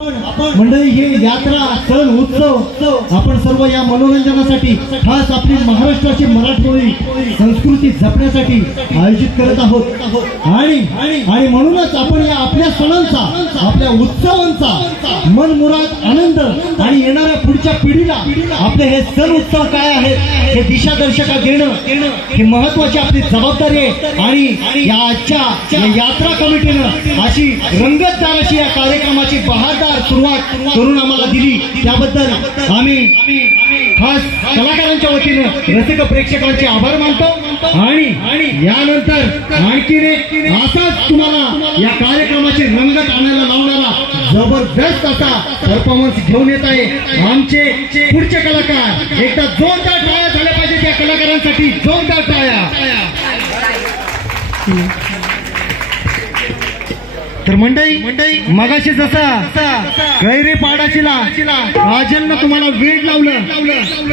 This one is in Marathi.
मंडळी हे यात्रा सण उत्सव आपण सर्व या मनोरंजनासाठी खास आपली महाराष्ट्राची मराठमोळी संस्कृती जपण्यासाठी आयोजित करत आहोत आणि म्हणूनच आपण या आपल्या सणांचा आपल्या उत्सवांचा मनमुराद आनंद आणि येणाऱ्या पुढच्या पिढीला आपले हे सण उत्सव काय आहेत हे दिशादर्शक देणं हे महत्वाची आपली जबाबदारी आहे। आणि या आजच्या यात्रा कमिटीनं अशी रंगतदार अशी या कार्यक्रमाची बहारदार सुरुवात करून आम्हाला दिली त्याबद्दल आम्ही खास कलाकारांच्या वतीनं रसिक प्रेक्षकांचे आभार मानतो। आणि यानंतर आणखीन एक असाच तुम्हाला या कार्यक्रमाची रंगत आणायला लावणारा जबरदस्त असा परफॉर्मन्स घेऊन येत आहे आमचे पुढचे कलाकार। एकदा जोरदार टाळ्या झाल्या पाहिजे त्या कलाकारांसाठी, जोरदार टाळ्या। तर मंडळी मगाशी जसा गैरे पाडाचीला काजलनं तुम्हाला वेड लावलं